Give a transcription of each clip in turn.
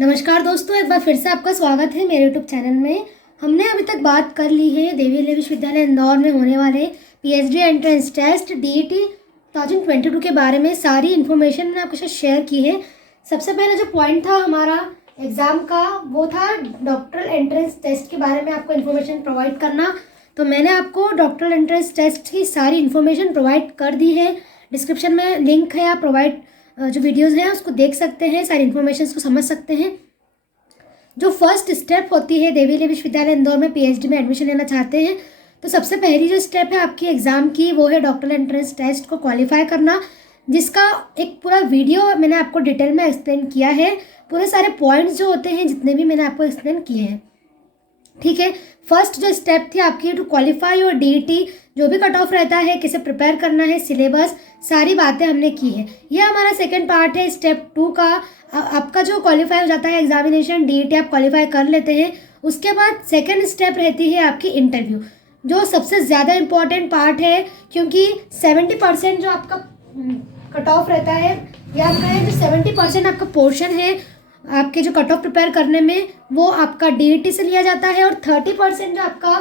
नमस्कार दोस्तों, एक बार फिर से आपका स्वागत है मेरे यूट्यूब चैनल में। हमने अभी तक बात कर ली है देवी विश्वविद्यालय इंदौर में होने वाले पीएचडी एंट्रेंस टेस्ट डीईटी 2022 के बारे में सारी इन्फॉर्मेशन मैंने आपके साथ शेयर की है। सबसे पहला जो पॉइंट था हमारा एग्ज़ाम का वो था डॉक्टरल एंट्रेंस टेस्ट के बारे में आपको इन्फॉर्मेशन प्रोवाइड करना। तो मैंने आपको डॉक्टरल एंट्रेंस टेस्ट की सारी इन्फॉर्मेशन प्रोवाइड कर दी है। डिस्क्रिप्शन में लिंक है, आप प्रोवाइड जो वीडियोस हैं उसको देख सकते हैं, सारी इन्फॉर्मेशन को समझ सकते हैं। जो फर्स्ट स्टेप होती है देवी विश्वविद्यालय इंदौर में पीएचडी में एडमिशन लेना चाहते हैं तो सबसे पहली जो स्टेप है आपकी एग्ज़ाम की वो है डॉक्टरल एंट्रेंस टेस्ट को क्वालिफाई करना, जिसका एक पूरा वीडियो मैंने आपको डिटेल में एक्सप्लेन किया है। पूरे सारे पॉइंट्स जो होते हैं जितने भी मैंने आपको एक्सप्लेन किए हैं, ठीक है। फर्स्ट जो स्टेप थी आपकी टू क्वालिफाई और डीईटी, जो भी कट ऑफ रहता है, कैसे प्रिपेयर करना है, सिलेबस, सारी बातें हमने की है। ये हमारा सेकंड पार्ट है स्टेप 2 का। आपका जो क्वालिफाई हो जाता है एग्जामिनेशन, डीईटी आप क्वालिफाई कर लेते हैं, उसके बाद सेकंड स्टेप रहती है आपकी इंटरव्यू, जो सबसे ज़्यादा इम्पॉर्टेंट पार्ट है, क्योंकि 70% जो आपका कट ऑफ रहता है या आपका है जो 70% आपका पोर्शन है आपके जो कट ऑफ प्रिपेयर करने में वो आपका डीईटी से लिया जाता है, और 30% जो आपका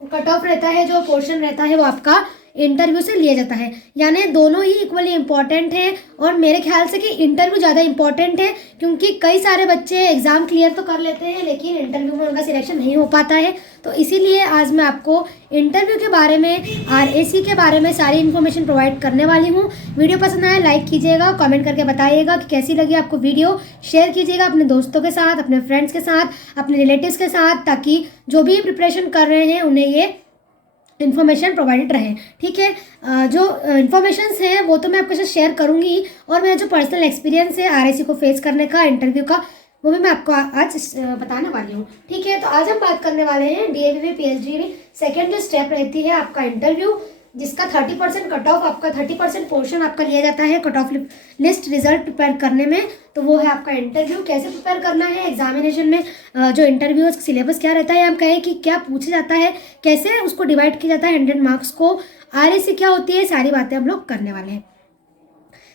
कट ऑफ रहता है, जो पोर्शन रहता है, वो आपका इंटरव्यू से लिया जाता है। यानी दोनों ही इक्वली इम्पॉर्टेंट है, और मेरे ख्याल से कि इंटरव्यू ज़्यादा इम्पॉर्टेंट है, क्योंकि कई सारे बच्चे एग्ज़ाम क्लियर तो कर लेते हैं लेकिन इंटरव्यू में उनका सिलेक्शन नहीं हो पाता है। तो इसीलिए आज मैं आपको इंटरव्यू के बारे में, आरएसी के बारे में सारी इन्फॉर्मेशन प्रोवाइड करने वाली हूँ। वीडियो पसंद आए लाइक कीजिएगा, कमेंट करके बताइएगा कि कैसी लगी आपको वीडियो। शेयर कीजिएगा अपने दोस्तों के साथ, अपने फ्रेंड्स के साथ, अपने रिलेटिव्स के साथ, ताकि जो भी प्रिपरेशन कर रहे हैं उन्हें ये इन्फॉर्मेशन प्रोवाइडेड रहे, ठीक है। जो इन्फॉर्मेशंस हैं वो तो मैं आपके साथ शेयर करूँगी, और मेरा जो पर्सनल एक्सपीरियंस है आरएसी को फेस करने का, इंटरव्यू का, वो भी मैं आपको आज बताने वाली हूँ, ठीक है। तो आज हम बात करने वाले हैं डीएवी में पीएचडी में सेकेंड जो स्टेप रहती है आपका इंटरव्यू, जिसका 30% कट ऑफ, आपका 30% पोर्शन आपका लिया जाता है cut off list result prepare करने में। तो वो है आपका इंटरव्यू। कैसे प्रिपेयर करना है एग्जामिनेशन में, जो इंटरव्यू है सिलेबस क्या रहता है, हम कहें कि क्या पूछा जाता है, कैसे उसको डिवाइड किया जाता है 100 मार्क्स को, आरएसी क्या होती है, सारी बातें हम लोग करने वाले हैं।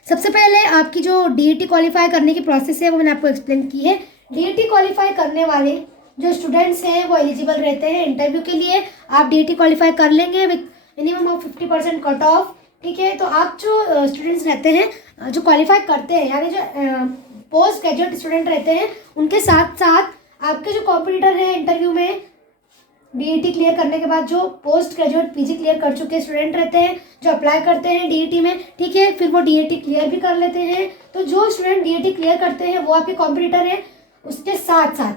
सबसे पहले आपकी जो डीईटी क्वालिफाई करने की प्रोसेस है वो मैंने आपको एक्सप्लेन की है। डीईटी क्वालिफाई करने वाले जो स्टूडेंट्स हैं वो एलिजिबल रहते हैं इंटरव्यू के लिए। आप डीईटी क्वालिफाई कर लेंगे with minimum of 50% cut off, ठीक है। तो आप जो स्टूडेंट्स रहते हैं जो क्वालिफाई करते हैं, यानी जो पोस्ट ग्रेजुएट स्टूडेंट रहते हैं, उनके साथ साथ आपके जो कॉम्पिटिटर हैं इंटरव्यू में डीईटी क्लियर करने के बाद, जो पोस्ट ग्रेजुएट पीजी क्लियर कर चुके स्टूडेंट रहते हैं जो अप्लाई करते हैं डीईटी में, ठीक है, फिर वो डीईटी क्लियर भी कर लेते हैं। तो जो स्टूडेंट डीईटी क्लियर करते हैं वो आपके कॉम्पिटिटर है, उसके साथ साथ,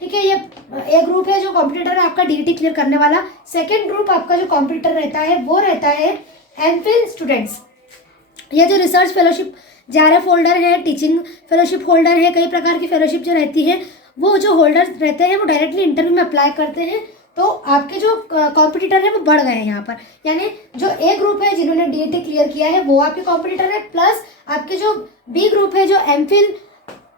ठीक है, ये एक ग्रुप है जो कॉम्पिटिटर है आपका डीईटी क्लियर करने वाला। सेकेंड ग्रुप आपका जो कॉम्पिटिटर रहता है वो रहता है एमफिल स्टूडेंट्स। ये जो रिसर्च फेलोशिप जेआरएफ होल्डर है, टीचिंग फेलोशिप होल्डर है, कई प्रकार की फेलोशिप जो रहती है, वो जो होल्डर्स रहते हैं वो डायरेक्टली इंटरव्यू में अप्लाई करते हैं। तो आपके जो कॉम्पिटिटर है वो बढ़ गए हैं यहाँ पर, यानी जो ए ग्रुप है जिन्होंने डीईटी क्लियर किया है वो आपके कॉम्पिटिटर है, प्लस आपके जो बी ग्रुप है जो एमफिल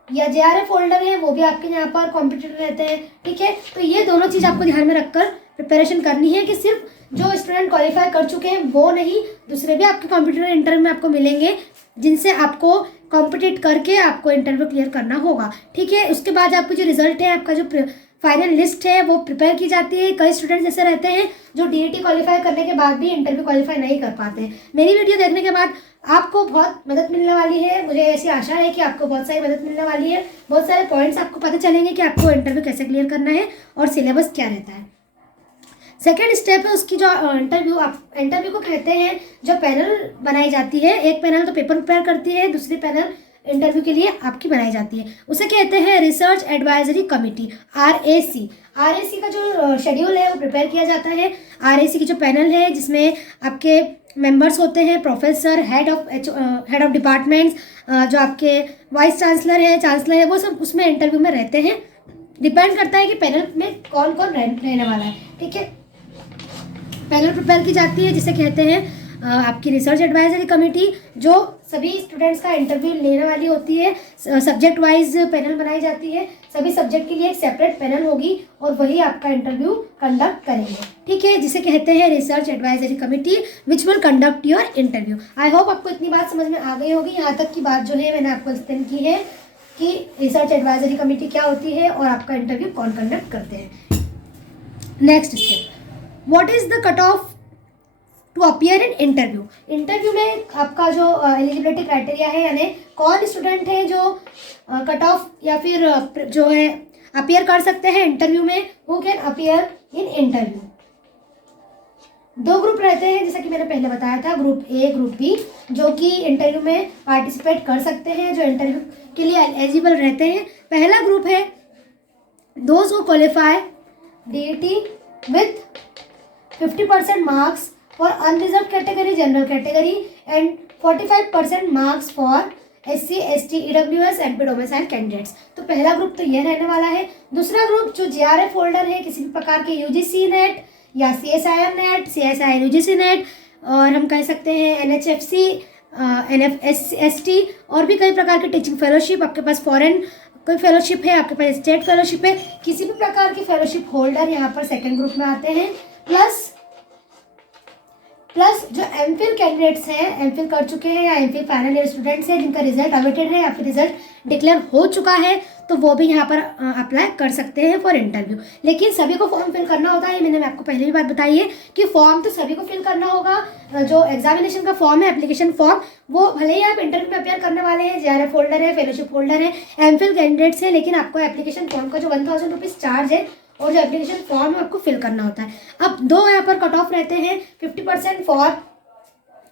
या जेआरएफ होल्डर है वो भी आपके यहाँ पर कॉम्पिटिटर रहते हैं, ठीक है। तो ये दोनों चीज़ आपको ध्यान में रखकर प्रिपरेशन करनी है कि सिर्फ जो स्टूडेंट क्वालिफाई कर चुके हैं वो नहीं, दूसरे भी आपके कॉम्पिटिटर इंटरव्यू में आपको मिलेंगे जिनसे आपको कॉम्पिटिट करके आपको इंटरव्यू क्लियर करना होगा, ठीक है। उसके बाद आपको जो रिजल्ट है, आपका जो फाइनल लिस्ट है वो प्रिपेयर की जाती है। कई स्टूडेंट्स ऐसे रहते हैं जो डीईटी क्वालिफाई करने के बाद भी इंटरव्यू क्वालिफाई नहीं कर पाते हैं। मेरी वीडियो देखने के बाद आपको बहुत मदद मिलने वाली है, मुझे ऐसी आशा है कि आपको बहुत सारी मदद मिलने वाली है, बहुत सारे पॉइंट्स आपको पता चलेंगे कि आपको इंटरव्यू कैसे क्लियर करना है और सिलेबस क्या रहता है। सेकेंड स्टेप है उसकी जो इंटरव्यू को कहते हैं जो पैनल बनाई जाती है। एक पैनल तो पेपर प्रिपेयर करती है, दूसरी पैनल इंटरव्यू के लिए आपकी बनाई जाती है, उसे कहते हैं research advisory committee, RAC. RAC का जो शेड्यूल है वो प्रिपेयर किया जाता है। आरएसी की जो पैनल है जिसमें आपके मेंबर्स होते हैं प्रोफेसर, हेड ऑफ डिपार्टमेंट्स, जो आपके वाइस चांसलर है, वो सब उसमें इंटरव्यू में रहते हैं। डिपेंड करता है कि पैनल में कौन कौन रहने वाला है, ठीक है। पैनल प्रिपेयर की जाती है जिसे कहते हैं आपकी रिसर्च एडवाइजरी कमेटी, जो सभी स्टूडेंट्स का इंटरव्यू लेने वाली होती है। सब्जेक्ट वाइज पैनल बनाई जाती है, सभी सब्जेक्ट के लिए एक सेपरेट पैनल होगी और वही आपका इंटरव्यू कंडक्ट करेंगे, ठीक है, जिसे कहते हैं research advisory committee which will conduct your interview. I hope आपको इतनी बात समझ में आ गई होगी। यहाँ तक की बात जो है मैंने आपको एक्सप्लेन की है। कि रिसर्च एडवाइजरी कमेटी क्या होती है और आपका इंटरव्यू कौन कंडक्ट करते हैं। Next step, what is the cut off to appear in interview. Interview में आपका जो एलिजिबिलिटी क्राइटेरिया है, यानी कौन स्टूडेंट है जो कट ऑफ या फिर जो है अपीयर कर सकते हैं इंटरव्यू में, who can appear in interview. दो ग्रुप रहते हैं जैसा कि मैंने पहले बताया था, ग्रुप ए ग्रुप बी, जो कि इंटरव्यू में पार्टिसिपेट कर सकते हैं, जो इंटरव्यू के लिए एलिजिबल रहते हैं। पहला ग्रुप है those who qualify DET with 50% marks for unreserve category, general category and 45% marks for SC ST EWS MP domicile candidates. तो पहला ग्रुप तो यह रहने वाला है। दूसरा ग्रुप जो GRF होल्डर है, किसी भी प्रकार के UGC नेट या CSIR net, CSIR UGC net, और हम कह सकते हैं NHFC, NFST और भी कई प्रकार की टीचिंग फेलोशिप, आपके पास फॉरेन कोई फेलोशिप है, आपके पास स्टेट फेलोशिप है, किसी भी प्रकार की फेलोशिप होल्डर यहाँ पर सेकेंड ग्रुप में आते हैं। प्लस जो एमफिल कैंडिडेट्स हैं, एमफिल कर चुके हैं या एमफिल फाइनल ईयर स्टूडेंट्स हैं जिनका रिजल्ट अवेटेड है या फिर रिजल्ट डिक्लेयर हो चुका है, तो वो भी यहाँ पर अप्लाई कर सकते हैं फॉर इंटरव्यू। लेकिन सभी को फॉर्म फिल करना होता है, मैंने आपको पहले भी बात बताई है कि फॉर्म तो सभी को फिल करना होगा। जो एग्जामिनेशन का फॉर्म है, एप्लीकेशन फॉर्म, वो भले ही आप इंटरव्यू में अपेयर करने वाले हैं, GRF होल्डर है, फेलोशिप होल्डर है, एमफिल कैंडिडेट्स हैं, लेकिन आपको एप्लीकेशन फॉर्म का जो 1000 रुपीज़ चार्ज है और जो एप्लीकेशन फॉर्म है आपको फिल करना होता है। अब दो यहाँ पर कट ऑफ रहते हैं, 50% for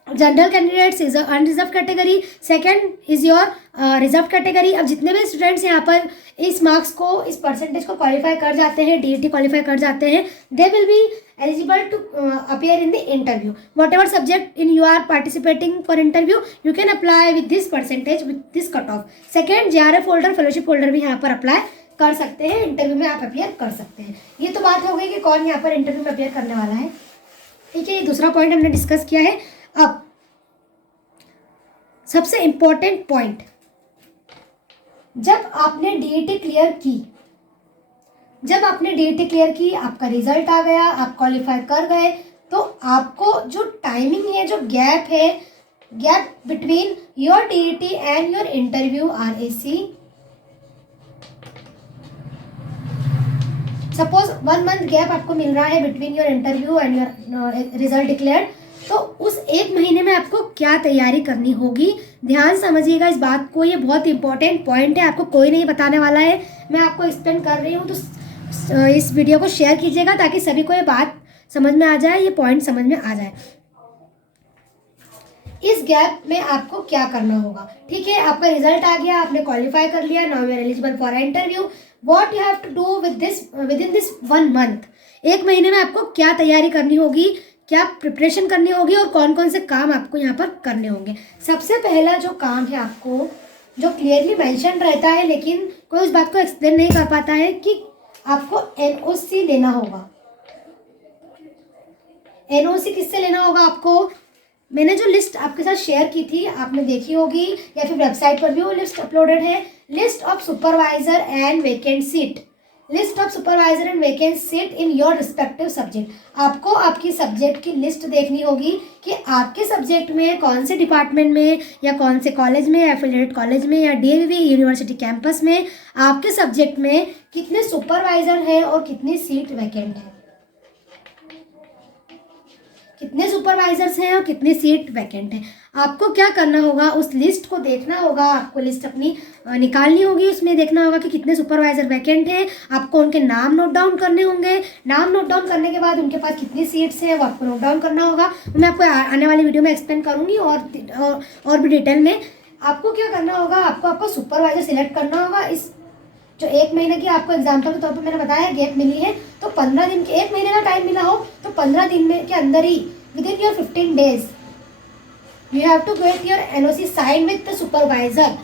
general candidates is unreserve category, second is your reserve category. अब जितने भी स्टूडेंट्स यहाँ पर इस मार्क्स को, इस परसेंटेज को क्वालिफाई कर जाते हैं, डीईटी क्वालिफाई कर जाते हैं, they will be eligible to appear in the interview. Whatever subject in you are participating for interview, you can apply with this percentage, with this cut off. Second, GRF holder, fellowship holder भी यहाँ पर apply कर सकते हैं, interview में आप appear कर सकते हैं। ये तो बात हो गई कि कौन यहाँ पर इंटरव्यू में अपियर करने वाला है। ठीक है, ये दूसरा पॉइंट हमने डिस्कस किया है। अब सबसे इम्पोर्टेंट पॉइंट, जब आपने डीईटी क्लियर की, आपका रिजल्ट आ गया, आप क्वालिफाई कर गए, तो आपको जो टाइमिंग है, जो गैप है, gap between your DET and your interview RAC, suppose 1 month gap आपको मिल रहा है between your interview and your result declared, तो उस 1 महीने में आपको क्या तैयारी करनी होगी, ध्यान समझिएगा इस बात को, ये बहुत इंपॉर्टेंट पॉइंट है, आपको कोई नहीं बताने वाला है, मैं आपको एक्सप्लेन कर रही हूँ, तो इस वीडियो को शेयर कीजिएगा ताकि सभी को ये बात समझ में आ जाए, ये पॉइंट समझ में आ जाए। इस गैप में आपको क्या करना होगा। ठीक है, आपका रिजल्ट आ गया, आपने क्वालिफाई कर लिया, now you are eligible for interview. What you have to do within this 1 month, 1 महीने में आपको क्या तैयारी करनी होगी, क्या प्रिपरेशन करनी होगी और कौन कौन से काम आपको यहाँ पर करने होंगे। सबसे पहला जो काम है आपको, जो क्लियरली मेंशन रहता है लेकिन कोई उस बात को एक्सप्लेन नहीं कर पाता है, कि आपको NOC लेना होगा। NOC किससे लेना होगा आपको, मैंने जो लिस्ट आपके साथ शेयर की थी आपने देखी होगी या फिर वेबसाइट पर भी वो लिस्ट अपलोडेड है, list of supervisor and vacant seat, list of supervisor and vacant seat in your respective subject. आपको आपकी सब्जेक्ट की लिस्ट देखनी होगी कि आपके सब्जेक्ट में कौन से डिपार्टमेंट में या कौन से कॉलेज में, एफिलिएटेड कॉलेज में या DAVV यूनिवर्सिटी कैंपस में आपके सब्जेक्ट में कितने सुपरवाइजर हैं और कितनी सीट वैकेंट है, कितने सुपरवाइजर्स हैं और कितनी सीट वैकेंट है। आपको क्या करना होगा, उस लिस्ट को देखना होगा, आपको लिस्ट अपनी निकालनी होगी, उसमें देखना होगा कि कितने सुपरवाइजर वैकेंट हैं, आपको उनके नाम नोट डाउन करने होंगे, नाम नोट डाउन करने के बाद उनके पास कितनी सीट्स हैं वो आपको नोट डाउन करना होगा। मैं आपको आने वाली वीडियो में एक्सप्लेन करूँगी और भी डिटेल में। आपको क्या करना होगा, आपको सुपरवाइजर सिलेक्ट करना होगा। इस जो 1 महीने की आपको एग्जाम्पल के तौर पर मैंने बताया गैप मिली है, तो 15 दिन के, 1 महीने का टाइम मिला हो तो 15 दिन में के अंदर ही, within your 15 days you have to get your NOC sign with the supervisor.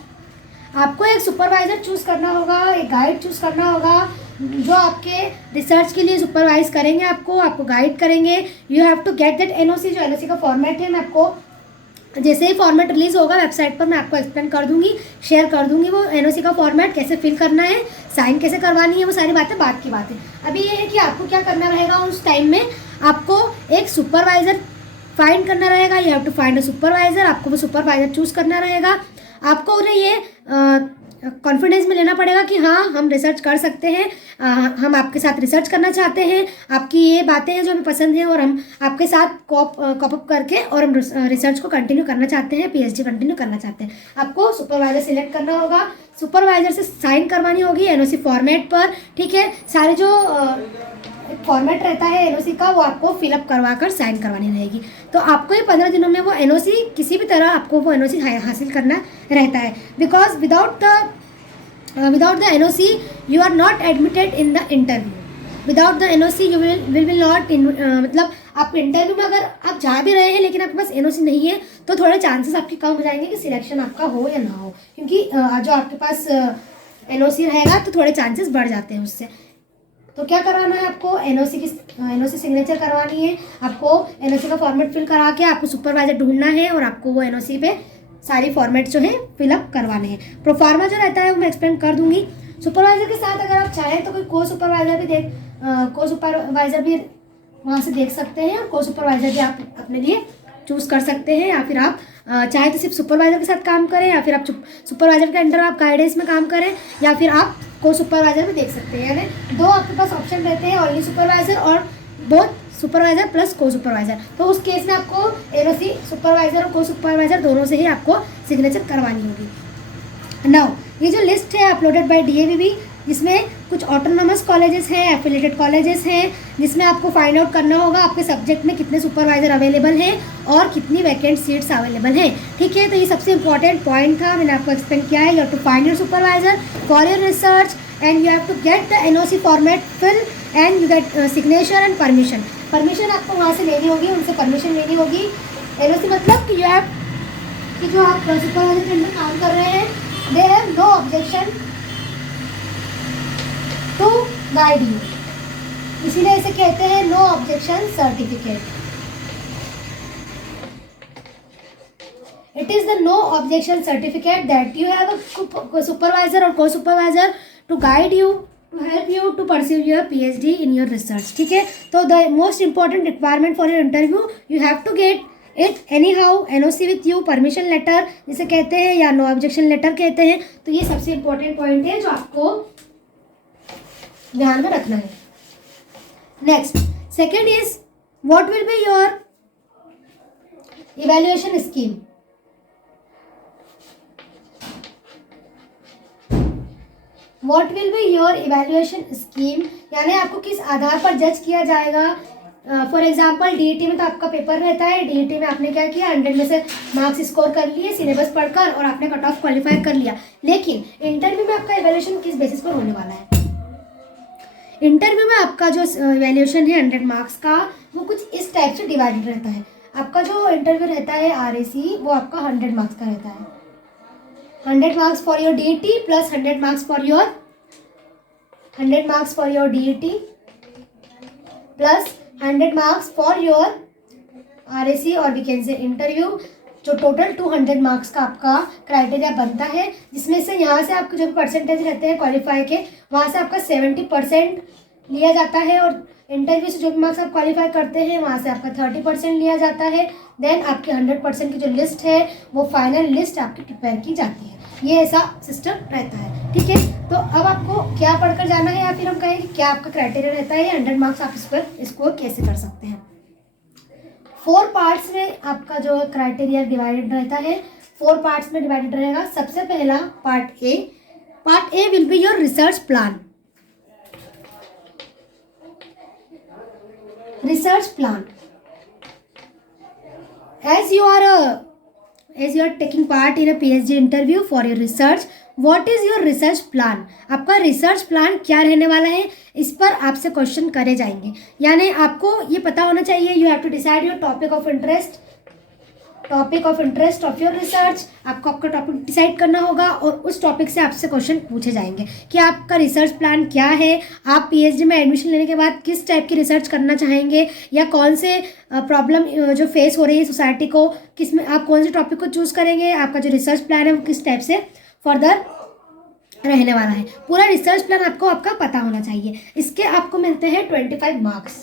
आपको एक सुपरवाइजर चूज करना होगा, एक गाइड चूज करना होगा जो आपके रिसर्च के लिए सुपरवाइज करेंगे, आपको गाइड करेंगे। You have to get that NOC। जो NOC का फॉर्मेट है, मैं आपको जैसे ही फॉर्मेट रिलीज होगा वेबसाइट पर मैं आपको एक्सप्लेन कर दूंगी, शेयर कर दूंगी वो NOC का फॉर्मेट कैसे फिल करना है, साइन कैसे करवानी है, वो सारी बातें बात की बात है। अभी ये है कि आपको क्या करना रहेगा, उस टाइम में आपको एक सुपरवाइजर फाइंड करना रहेगा। You have to find a supervisor, आपको वो सुपरवाइजर चूज करना रहेगा। आपको उन्हें ये कॉन्फिडेंस में लेना पड़ेगा कि हाँ हम रिसर्च कर सकते हैं, हम आपके साथ रिसर्च करना चाहते हैं, आपकी ये बातें हैं जो हमें पसंद है और हम आपके साथ कॉप अप करके और हम रिसर्च को कंटिन्यू करना चाहते हैं, पीएचडी कंटिन्यू करना चाहते हैं। आपको सुपरवाइजर सिलेक्ट करना होगा, सुपरवाइजर से साइन करवानी होगी एनओसी फॉर्मेट पर, ठीक है। सारे जो फॉर्मेट रहता है एनओसी का वो आपको फिलअप करवा कर साइन करवानी रहेगी। तो आपको ये 15 दिनों में वो एनओसी किसी भी तरह आपको वो एनओसी हासिल करना रहता है, because without the NOC you are not admitted in the interview. Without the NOC you will not मतलब आप इंटरव्यू में अगर आप जा भी रहे हैं लेकिन आपके पास एनओसी नहीं है तो थोड़े चांसेस आपके कम हो जाएंगे कि सिलेक्शन आपका हो या ना हो, क्योंकि जो आपके पास एनओसी रहेगा तो थोड़े चांसेस बढ़ जाते हैं उससे। तो क्या करवाना है आपको, एनओसी सिग्नेचर करवानी है, आपको एनओसी का फॉर्मेट फिल करा के आपको सुपरवाइजर ढूंढना है और आपको वो एनओसी पे सारी फॉर्मेट जो है फिलअप करवाने हैं। प्रोफार्मा जो रहता है वो मैं एक्सप्लेन कर दूंगी। सुपरवाइजर के साथ अगर आप चाहें तो कोई को सुपरवाइजर भी वहाँ से देख सकते हैं और को सुपरवाइजर भी आप अपने लिए चूज़ कर सकते हैं, या फिर आप चाहे तो सिर्फ सुपरवाइजर के साथ काम करें, या फिर आप सुपरवाइजर के अंडर आप गाइडेंस में काम करें, या फिर आप को सुपरवाइजर भी देख सकते हैं। यानी 2 आपके पास ऑप्शन रहते हैं, ओनली सुपरवाइजर और बोथ सुपरवाइजर प्लस को सुपरवाइजर। तो उस केस में आपको एनओसी सुपरवाइजर और को सुपरवाइजर दोनों से ही आपको सिग्नेचर करवानी होगी। नाउ ये जो लिस्ट है अपलोडेड बाय डीएवीबी, जिसमें कुछ ऑटोनोमस कॉलेजेस हैं, एफिलेटेड कॉलेजेस हैं, जिसमें आपको फाइंड आउट करना होगा आपके सब्जेक्ट में कितने सुपरवाइजर अवेलेबल हैं और कितनी वैकेंट सीट्स अवेलेबल हैं, ठीक है। तो ये सबसे इंपॉर्टेंट पॉइंट था, मैंने आपको एक्सप्लेन किया है। You have to find your supervisor for your research and you have to get the NOC format fill and you get signature and permission. Permission आपको वहाँ से लेनी होगी, उनसे परमिशन लेनी होगी। एनओसी मतलब कि कि जो आप सुपरवाइजर के अंदर काम कर रहे हैं they have no objection to guide you, इसीलिए इसे कहते हैं no objection certificate. It is the no objection certificate that you have a supervisor और को supervisor to guide you, to help you to pursue your PhD in your research, ठीक है। तो the most important requirement for your interview, you have to get it anyhow NOC with you, permission letter जिसे कहते हैं या no objection letter कहते हैं। तो ये सबसे इंपॉर्टेंट पॉइंट है जो आपको ध्यान में रखना है। Next, second is what will be your evaluation scheme. What will be your evaluation scheme, यानी आपको किस आधार पर जज किया जाएगा। फॉर एग्जाम्पल डीईटी में तो आपका पेपर रहता है, डीईटी में आपने क्या किया 100 में से मार्क्स स्कोर कर लिए सिलेबस पढ़कर और आपने कट ऑफ क्वालिफाई कर लिया, लेकिन इंटरव्यू में आपका इवैल्यूएशन किस बेसिस पर होने वाला है। इंटरव्यू में आपका जो इवैल्यूएशन है 100 मार्क्स का वो कुछ इस टाइप से डिवाइडेड रहता है। आपका जो इंटरव्यू रहता है आरएसी वो आपका 100 मार्क्स का रहता है, 100 marks for your DET plus 100 marks for your DET plus 100 marks for your RAC और वी कैन से इंटरव्यू, जो टोटल 200 मार्क्स का आपका क्राइटेरिया बनता है, जिसमें से यहाँ से आपके जो परसेंटेज रहते हैं क्वालिफाई के वहाँ से आपका 70% लिया जाता है और इंटरव्यू से जो भी मार्क्स आप क्वालिफाई करते हैं वहाँ से आपका 30% लिया जाता है। देन आपकी 100% की जो लिस्ट है वो फाइनल लिस्ट आपकी प्रिपेयर की जाती है। ये ऐसा सिस्टम रहता है, ठीक है। तो अब आपको क्या पढ़कर जाना है या फिर हम कहें कि क्या आपका क्राइटेरिया रहता है, 100 मार्क्स आप इस पर स्कोर कैसे कर सकते हैं। 4 पार्ट्स में आपका जो क्राइटेरिया डिवाइडेड रहता है, 4 पार्ट्स में डिवाइडेड रहेगा। सबसे पहला part A will be your research plan. Research plan, as you are taking part in a PhD interview for your research, what is your research plan? आपका रिसर्च प्लान क्या रहने वाला है, इस पर आपसे क्वेश्चन करे जाएंगे। यानी आपको ये पता होना चाहिए, you have to decide your topic of interest of your research. आपको आपका टॉपिक डिसाइड करना होगा और उस टॉपिक से आपसे क्वेश्चन पूछे जाएंगे कि आपका रिसर्च प्लान क्या है, आप पीएचडी में एडमिशन लेने के बाद किस टाइप की रिसर्च करना चाहेंगे, या कौन से प्रॉब्लम जो फेस हो रही है सोसाइटी को, किस में आप कौन से टॉपिक को चूज़ करेंगे, आपका जो रिसर्च प्लान है वो किस टाइप से फर्दर रहने वाला है। पूरा रिसर्च प्लान आपको आपका पता होना चाहिए। इसके आपको मिलते हैं 25 marks.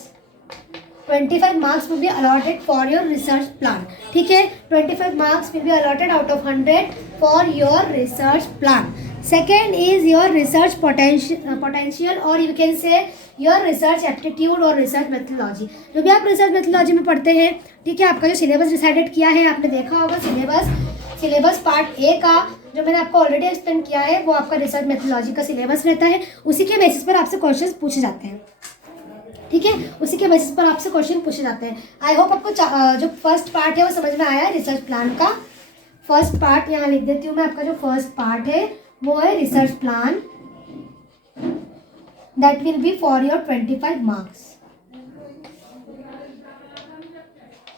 25 marks will be allotted for your research plan, ठीक है। 25 marks will be allotted out of 100 for your research plan. Second is your research potential और you can say your research aptitude और रिसर्च मेथोलॉजी। जो भी आप research methodology में पढ़ते हैं, ठीक है, आपका जो सिलेबस डिसाइडेड किया है, आपने देखा होगा सिलेबस पार्ट ए का जो मैंने आपको ऑलरेडी एक्सप्लेन किया है, वो आपका रिसर्च मेथोलॉजी का सिलेबस रहता है। उसी के बेसिस पर आपसे क्वेश्चन पूछे जाते हैं, ठीक है, उसी के बेसिस पर आपसे क्वेश्चन पूछे जाते हैं। आई होप आपको जो फर्स्ट पार्ट है वो समझ में आया है। रिसर्च प्लान का फर्स्ट पार्ट यहाँ लिख देती हूँ मैं। आपका जो फर्स्ट पार्ट है वो है research plan, that will be for your 25 marks,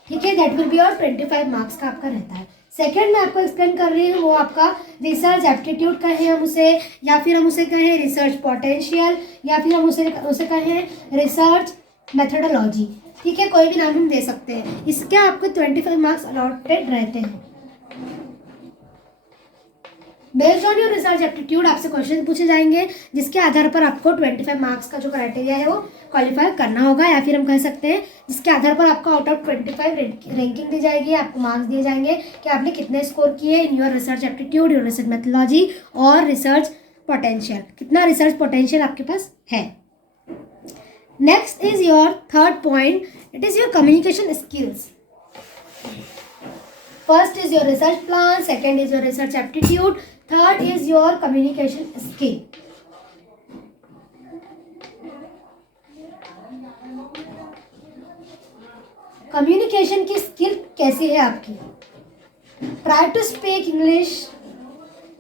ठीक है, that will be your 25 marks का आपका रहता है। सेकेंड मैं आपको एक्सप्लेन कर रही हूँ वो आपका रिसर्च एप्टीट्यूड कहें हम उसे, या फिर हम उसे कहें रिसर्च पोटेंशियल, या फिर हम उसे कहें रिसर्च मेथोडोलॉजी, ठीक है, कोई भी नाम हम दे सकते हैं। इसके आपको 25 मार्क्स अलॉटेड रहते हैं। Based on your research aptitude आपसे क्वेश्चन पूछे जाएंगे, जिसके आधार पर आपको 25 मार्क्स का जो क्राइटेरिया है वो क्वालिफाई करना होगा, या फिर हम कह सकते हैं जिसके आधार पर आपको आउट ऑफ 25 रैंकिंग दी जाएगी, आपको मार्क्स दिए जाएंगे कि आपने कितने स्कोर किए in your research aptitude, your research methodology और रिसर्च पोटेंशियल, कितना रिसर्च पोटेंशियल आपके पास है। Next is your third point, it is your communication skills. First is your research plan, second is your research aptitude, third is your communication skill. Communication की skill कैसी है आपकी? Try to speak English,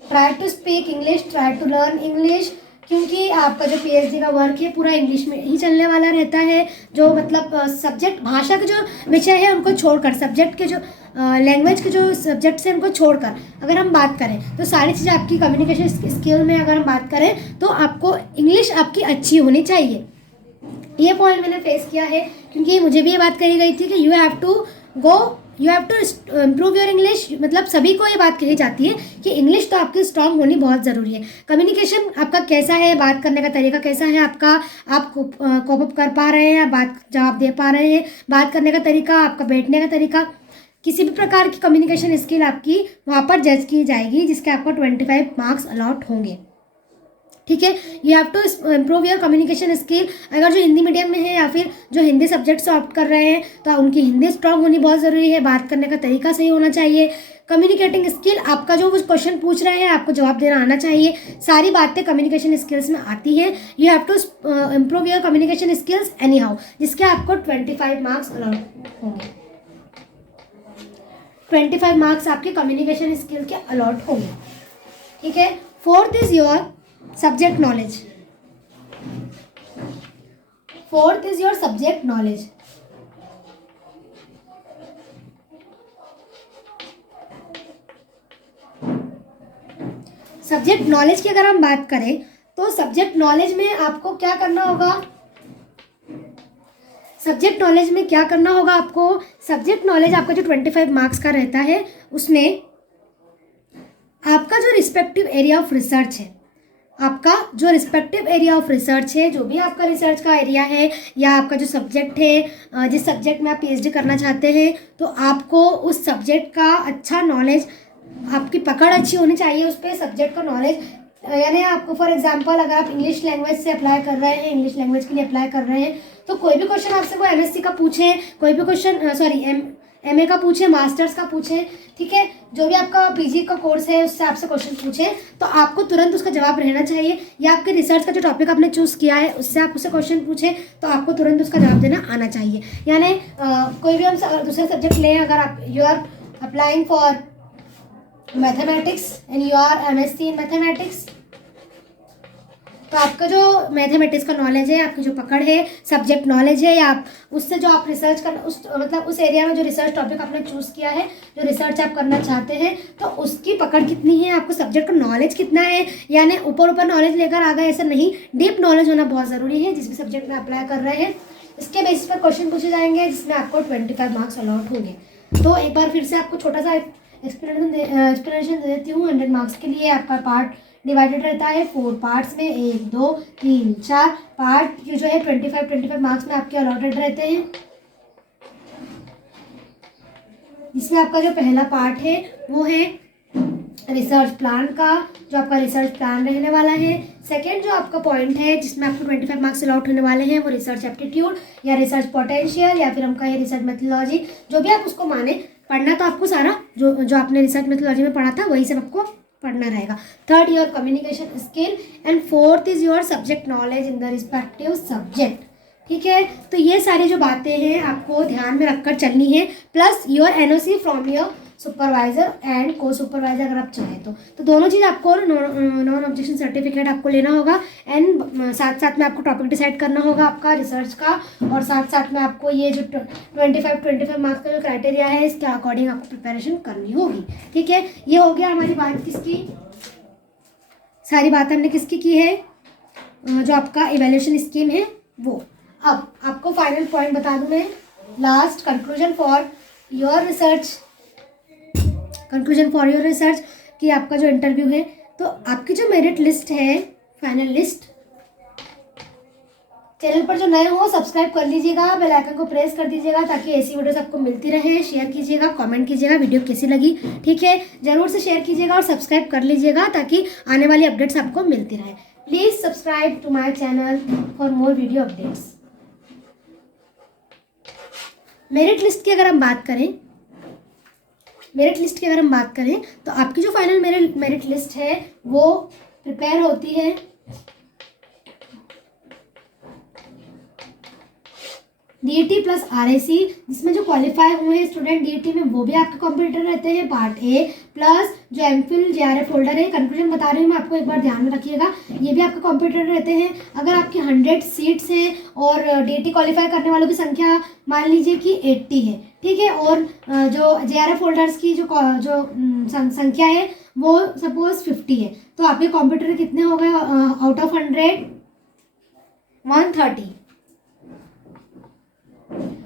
try to learn English, क्योंकि आपका जो PhD का work है पूरा इंग्लिश में ही चलने वाला रहता है। जो मतलब सब्जेक्ट भाषा के जो विषय है उनको छोड़कर, सब्जेक्ट के जो लैंग्वेज के जो सब्जेक्ट्स हैं उनको छोड़कर अगर हम बात करें तो सारी चीज़ें आपकी कम्युनिकेशन स्किल में अगर हम बात करें तो आपको इंग्लिश आपकी अच्छी होनी चाहिए। ये पॉइंट मैंने फेस किया है, क्योंकि मुझे भी ये बात कही गई थी कि you have to improve your English, मतलब सभी को ये बात कही जाती है कि इंग्लिश तो आपकी स्ट्रांग होनी बहुत ज़रूरी है। कम्युनिकेशन आपका कैसा है, बात करने का तरीका कैसा है आपका, आप कोप अप कर पा रहे हैं, बात जवाब दे पा रहे हैं, बात करने का तरीका, आपका बैठने का तरीका, किसी भी प्रकार की कम्युनिकेशन स्किल आपकी वहाँ पर जज की जाएगी, जिसके आपको 25 मार्क्स अलॉट होंगे, ठीक है। You have to improve your communication skill. अगर जो हिंदी मीडियम में है या फिर जो हिंदी सब्जेक्ट से ऑप्ट कर रहे हैं तो उनकी हिंदी स्ट्रांग होनी बहुत ज़रूरी है, बात करने का तरीका सही होना चाहिए, कम्युनिकेटिंग स्किल, आपका जो वो क्वेश्चन पूछ रहे हैं आपको जवाब देना आना चाहिए, सारी बातें कम्युनिकेशन स्किल्स में आती हैं। You have to improve your communication skills anyhow, जिसके आपको 25 मार्क्स अलॉट होंगे। 25 मार्क्स आपके कम्युनिकेशन स्किल के अलॉट होंगे, ठीक है। Fourth is your subject knowledge. Fourth is your subject knowledge. Subject knowledge की अगर हम बात करें तो सब्जेक्ट नॉलेज में आपको क्या करना होगा? सब्जेक्ट नॉलेज में क्या करना होगा आपको? सब्जेक्ट नॉलेज आपका जो 25 मार्क्स का रहता है उसमें आपका जो रिस्पेक्टिव एरिया ऑफ रिसर्च है, आपका जो रिस्पेक्टिव एरिया ऑफ रिसर्च है, जो भी आपका रिसर्च का एरिया है या आपका जो सब्जेक्ट है, जिस सब्जेक्ट में आप पीएचडी करना चाहते हैं, तो आपको उस सब्जेक्ट का अच्छा नॉलेज, आपकी पकड़ अच्छी होनी चाहिए उस पर सब्जेक्ट का नॉलेज। यानी आपको फॉर एग्जांपल अगर आप इंग्लिश लैंग्वेज से अप्लाई कर रहे हैं, इंग्लिश लैंग्वेज के लिए अप्लाई कर रहे हैं, तो कोई भी क्वेश्चन आपसे वो एमएससी का पूछे, कोई भी क्वेश्चन एमए का पूछे, मास्टर्स का पूछे, ठीक है, जो भी आपका पीजी का कोर्स है उससे आपसे क्वेश्चन पूछे तो आपको तुरंत उसका जवाब रहना चाहिए, या आपके रिसर्च का जो टॉपिक आपने चूज़ किया है उससे आप उससे क्वेश्चन पूछे तो आपको तुरंत उसका जवाब देना आना चाहिए। यानी कोई भी हम दूसरा सब्जेक्ट लें, अगर आप you are applying for mathematics and you are MSc in mathematics, तो आपका जो मैथमेटिक्स का नॉलेज है, आपकी जो पकड़ है, सब्जेक्ट नॉलेज है, या आप उससे जो आप रिसर्च करना मतलब उस एरिया में जो रिसर्च टॉपिक आपने चूज़ किया है, जो रिसर्च आप करना चाहते हैं, तो उसकी पकड़ कितनी है, आपको सब्जेक्ट का नॉलेज कितना है। यानी ऊपर ऊपर नॉलेज लेकर आ गए ऐसा नहीं, डीप नॉलेज होना बहुत ज़रूरी है जिस भी सब्जेक्ट में अप्लाई कर रहे हैं। इसके बेसिस पर क्वेश्चन पूछे जाएंगे जिसमें आपको 25 मार्क्स अलॉट होंगे। तो एक बार फिर से आपको छोटा सा एक्सप्लेनेशन दे देती हूँ। 100 मार्क्स के लिए आपका पार्ट डिवाइडेड रहता है 4 पार्ट्स में, 1 2 3 4 पार्ट जो है 25 मार्क्स में आपके अलॉटेड रहते हैं। इसमें आपका जो पहला पार्ट है वो है रिसर्च प्लान का, जो आपका रिसर्च प्लान रहने वाला है। सेकेंड जो आपका पॉइंट है जिसमें आपको 25 मार्क्स अलॉट होने वाले हैं वो रिसर्च एप्टीट्यूड या रिसर्च पोटेंशियल या फिर हम कहें रिसर्च मेथोलॉजी, जो भी आप उसको माने। पढ़ना तो आपको सारा जो आपने रिसर्च मेथोलॉजी में पढ़ा था वही सब आपको पढ़ना रहेगा। Third your communication skill and fourth is your subject knowledge in the respective subject. ठीक है, तो ये सारी जो बातें हैं आपको ध्यान में रखकर चलनी है। Plus your NOC from your supervisor and को सुपरवाइजर अगर आप चाहें तो दोनों चीज़ आपको नॉन ऑब्जेक्शन सर्टिफिकेट आपको लेना होगा। एंड साथ साथ में आपको टॉपिक डिसाइड करना होगा आपका रिसर्च का, और साथ साथ में आपको ये जो 25 मार्क्स का जो क्राइटेरिया है इसके अकॉर्डिंग आपको प्रिपरेशन करनी होगी। ठीक है, ये हो गया हमारी बात किसकी, सारी बात हमने किसकी की है, जो आपका इवैल्यूएशन स्कीम है वो। अब आपको फाइनल पॉइंट बता दूं मैं, last conclusion for your research, कि आपका जो इंटरव्यू है, तो आपकी जो मेरिट लिस्ट है, फाइनल लिस्ट, चैनल पर जो नए हो सब्सक्राइब कर लीजिएगा, बेल आइकन को प्रेस कर दीजिएगा ताकि ऐसी वीडियोस आपको मिलती रहे। शेयर कीजिएगा, कमेंट कीजिएगा वीडियो कैसी लगी। ठीक है, जरूर से शेयर कीजिएगा और सब्सक्राइब कर लीजिएगा ताकि आने वाली अपडेट्स आपको मिलती रहे। Please subscribe to my channel for more video updates. Merit list की अगर हम बात करें तो आपकी जो फाइनल मेरिट लिस्ट है वो प्रिपेयर होती है डीईटी प्लस आरआईसी, जिसमें जो क्वालिफाई हुए हैं स्टूडेंट डीईटी में वो भी आपके कॉम्पिटिटर रहते हैं पार्ट ए, प्लस जो एमफिल जेआरएफ होल्डर है, कंक्लूजन बता रही हूँ मैं आपको, एक बार ध्यान में रखिएगा, ये भी आपके कॉम्पिटिटर रहते हैं। अगर आपकी 100 सीट्स हैं और डीईटी क्वालिफाई करने वालों की संख्या मान लीजिए कि 80 है, ठीक है, और जो जेआरएफ होल्डर्स की जो संख्या है वो सपोज 50 है, तो आपके कॉम्पिटिटर कितने हो गए आउट ऑफ 100? 130।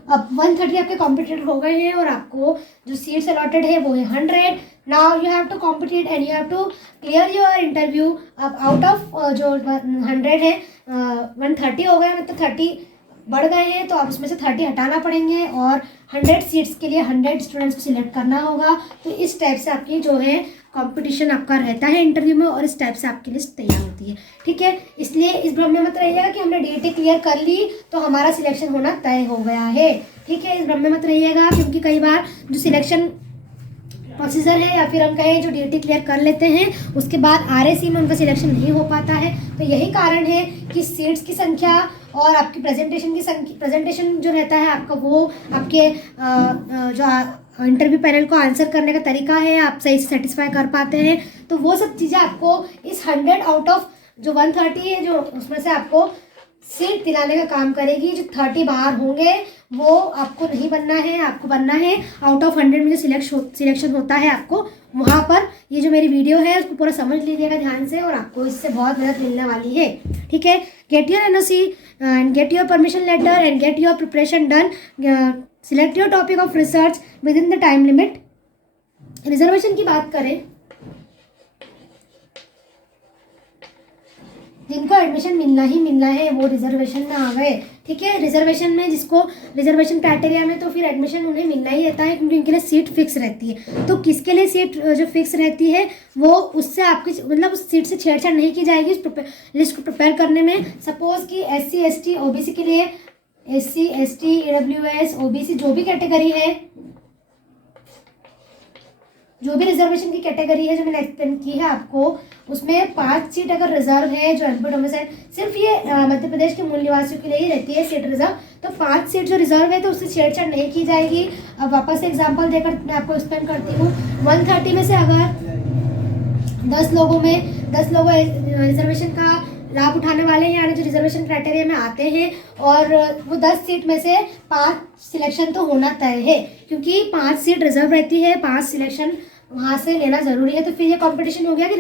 अब 130 आपके कॉम्पिटिटर हो गए हैं और आपको जो सीट्स अलॉटेड है वो है 100। Now you have to compete and you have to clear your interview. अब आउट ऑफ जो 100 है 130 हो गए, मतलब 30 बढ़ गए हैं, तो आप उसमें से 30 हटाना पड़ेंगे और 100 सीट्स के लिए 100 स्टूडेंट्स को सिलेक्ट करना होगा। तो इस टाइप से आपकी जो है कंपटीशन आपका रहता है इंटरव्यू में और इस टाइप से आपकी लिस्ट तैयार होती है। ठीक है, इसलिए इस भ्रम में मत रहिएगा कि हमने डीईटी क्लियर कर ली तो हमारा सिलेक्शन होना तय हो गया है। ठीक है, इस भ्रम में मत रहिएगा, क्योंकि कई बार जो सिलेक्शन प्रोसीजर है या फिर हम कहें जो डीईटी क्लियर कर लेते हैं उसके बाद आरएसी में उनका सिलेक्शन नहीं हो पाता है। तो यही कारण है कि सीट्स की संख्या और आपकी प्रेजेंटेशन जो रहता है आपका, वो आपके जो इंटरव्यू पैनल को आंसर करने का तरीका है, आप सही से सेटिस्फाई कर पाते हैं। तो वो सब चीज़ें आपको इस 100 आउट ऑफ जो 130 है जो उसमें से आपको सीट दिलाने का काम करेगी। जो 30 बाहर होंगे वो आपको नहीं बनना है, आपको बनना है आउट ऑफ 100 में जो सिलेक्शन होता है आपको वहाँ पर। ये जो मेरी वीडियो है उसको पूरा समझ लीजिएगा ध्यान से और आपको इससे बहुत मदद मिलने वाली है। ठीक है, get your NOC and get your permission letter and get your preparation done. Select your topic of research within the time limit. Reservation की बात करें, जिनको एडमिशन मिलना ही मिलना है वो रिजर्वेशन में आ गए। ठीक है, रिजर्वेशन में जिसको रिजर्वेशन क्राइटेरिया में तो फिर एडमिशन उन्हें मिलना ही रहता है, क्योंकि उनके लिए सीट फिक्स रहती है। तो किसके लिए सीट जो फिक्स रहती है वो उससे आपकी मतलब उस सीट से छेड़छाड़ नहीं की जाएगी उस लिस्ट को प्रिपेयर करने में। सपोज कि SC ST OBC के लिए SC ST EWS OBC जो भी कैटेगरी है, जो भी रिजर्वेशन की कैटेगरी है जो मैंने एक्सप्लेन की है आपको, उसमें 5 सीट अगर रिजर्व है जो एमपी डोमिसाइल, सिर्फ ये मध्य प्रदेश के मूल निवासियों के लिए ही रहती है सीट रिजर्व। तो 5 सीट जो रिजर्व है तो उससे छेड़छाड़ नहीं की जाएगी। अब वापस से एग्जांपल देकर मैं आपको एक्सप्लेन करती हूँ। 130 में से अगर 10 लोगों रिजर्वेशन का लाभ उठाने वाले हैं, यानी जो रिजर्वेशन क्राइटेरिया में आते हैं, और वो 10 सीट में से 5 सिलेक्शन तो होना तय है, क्योंकि 5 सीट रिजर्व रहती है, 5 सिलेक्शन वहाँ से लेना ज़रूरी है। तो फिर ये कंपटीशन हो गया कि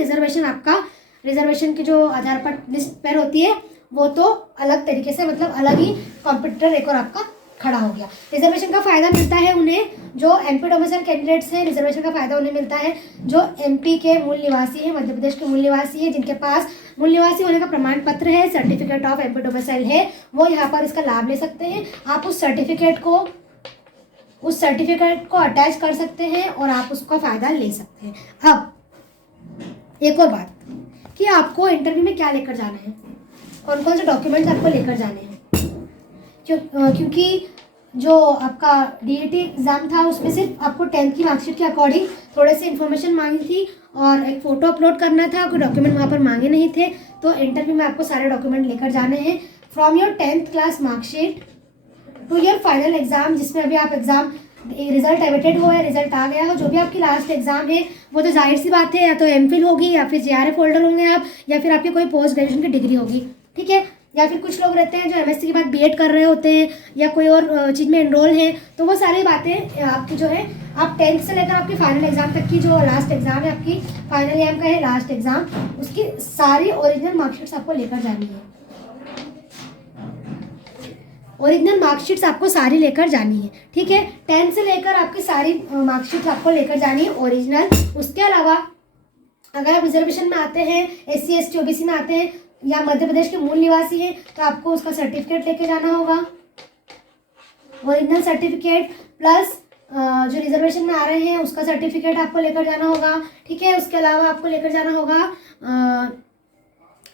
रिजर्वेशन की जो आधार पर लिस्ट पर होती है वो तो अलग तरीके से, मतलब अलग ही कॉम्पिटिटर एक और आपका खड़ा हो गया। रिजर्वेशन का फ़ायदा मिलता है उन्हें जो एमपी डोमिसाइल कैंडिडेट्स हैं, रिजर्वेशन का फ़ायदा उन्हें मिलता है जो एमपी के मूल निवासी हैं, मध्य प्रदेश के मूल निवासी हैं, जिनके पास मूल निवासी होने का प्रमाण पत्र है, सर्टिफिकेट ऑफ एमपी डोमिसाइल है, वो यहाँ पर इसका लाभ ले सकते हैं। आप उस सर्टिफिकेट को अटैच कर सकते हैं और आप उसका फ़ायदा ले सकते हैं। अब एक और बात कि आपको इंटरव्यू में क्या लेकर जाना है, कौन कौन से डॉक्यूमेंट्स आपको लेकर जाने हैं। क्योंकि जो आपका डीईटी एग्ज़ाम था उसमें सिर्फ आपको 10th की मार्कशीट के अकॉर्डिंग थोड़े से इन्फॉर्मेशन मांगी थी और एक फ़ोटो अपलोड करना था, कोई डॉक्यूमेंट वहाँ पर मांगे नहीं थे। तो इंटरव्यू में आपको सारे डॉक्यूमेंट लेकर जाने हैं, from your 10th class marksheet to your final exam, जिसमें अभी आप एग्ज़ाम रिजल्ट अवेटेड हो या रिजल्ट आ गया हो, जो भी आपकी लास्ट एग्ज़ाम है वो तो जाहिर सी बात है या तो एमफिल होगी या फिर जेआरएफ होल्डर होंगे आप, या फिर आपकी कोई पोस्ट ग्रेजुएशन की डिग्री होगी, ठीक है। या फिर कुछ लोग रहते हैं जो एमएससी के बाद बीएड कर रहे होते हैं या कोई और चीज़ में एनरोल हैं, तो वो सारी बातें आपकी जो है आप 10th से लेकर आपकी फाइनल एग्ज़ाम तक की जो लास्ट एग्ज़ाम है आपकी फाइनल ईयर का है लास्ट एग्ज़ाम, उसकी सारी ओरिजिनल मार्कशीट्स आपको लेकर जानी है। ओरिजिनल मार्कशीट्स आपको सारी लेकर जानी है, ठीक है। 10th से लेकर आपकी सारी मार्कशीट्स आपको लेकर जानी है ओरिजिनल। उसके अलावा अगर आप रिजर्वेशन में आते हैं, SC ST OBC में आते हैं या मध्य प्रदेश के मूल निवासी हैं, तो आपको उसका सर्टिफिकेट लेके जाना होगा, ओरिजिनल सर्टिफिकेट प्लस जो रिजर्वेशन में आ रहे हैं उसका सर्टिफिकेट आपको लेकर जाना होगा, ठीक है। उसके अलावा आपको लेकर जाना होगा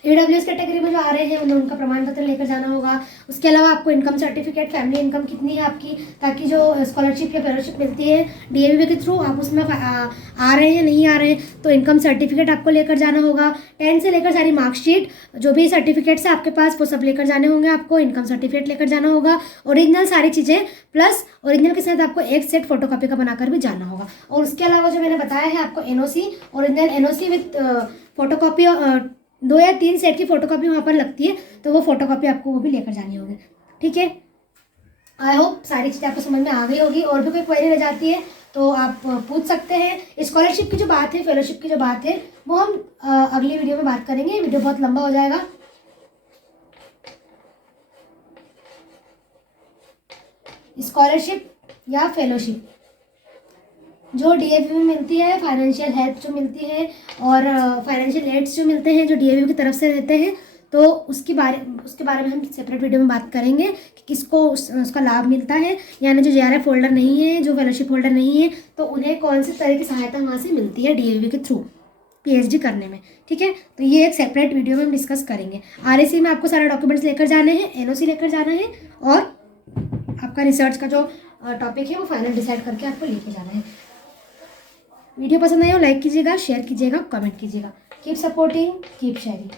AWS कैटेगरी में जो आ रहे हैं उनका प्रमाण पत्र लेकर जाना होगा। उसके अलावा आपको इनकम सर्टिफिकेट, फैमिली इनकम कितनी है आपकी, ताकि जो स्कॉलरशिप या फेलोशिप मिलती है DAVV के थ्रू आप उसमें आ रहे हैं नहीं आ रहे हैं, तो इनकम सर्टिफिकेट आपको लेकर जाना होगा। 10 से लेकर सारी मार्कशीट जो भी सर्टिफिकेट्स है आपके पास वो सब लेकर जाने होंगे आपको, इनकम सर्टिफिकेट लेकर जाना होगा, ओरिजिनल सारी चीज़ें प्लस ओरिजिनल के साथ आपको एक सेट फोटोकॉपी का बनाकर भी जाना होगा। और उसके अलावा जो मैंने बताया है आपको NOC, original NOC with photocopy, 2 या 3 सेट की फोटोकॉपी वहाँ पर लगती है, तो वो फोटोकॉपी आपको वो भी लेकर जानी होगी, ठीक है। आई होप सारी चीज़ें आपको समझ में आ गई होगी। और भी कोई क्वेरी रह जाती है तो आप पूछ सकते हैं। स्कॉलरशिप की जो बात है, फेलोशिप की जो बात है, वो हम अगली वीडियो में बात करेंगे, वीडियो बहुत लंबा हो जाएगा। स्कॉलरशिप या फेलोशिप जो DAVV में मिलती है, फाइनेंशियल हेल्प जो मिलती है और फाइनेंशियल एड्स जो मिलते हैं जो DAVV की तरफ से रहते हैं, तो उसके बारे में हम सेपरेट वीडियो में बात करेंगे कि किसको उसका लाभ मिलता है, यानी जो JRF होल्डर नहीं है, जो फेलोशिप होल्डर नहीं है, तो उन्हें कौन सी तरह की सहायता वहाँ से मिलती है DAVV के थ्रू PhD करने में, ठीक है। तो ये एक सेपरेट वीडियो में हम डिस्कस करेंगे। RAC में आपको सारे डॉक्यूमेंट्स लेकर जाने हैं, NOC लेकर जाना है और आपका रिसर्च का जो टॉपिक है वो फाइनल डिसाइड करके आपको लेके जाना है। वीडियो पसंद आए हो लाइक कीजिएगा, शेयर कीजिएगा, कमेंट कीजिएगा। Keep supporting, keep sharing.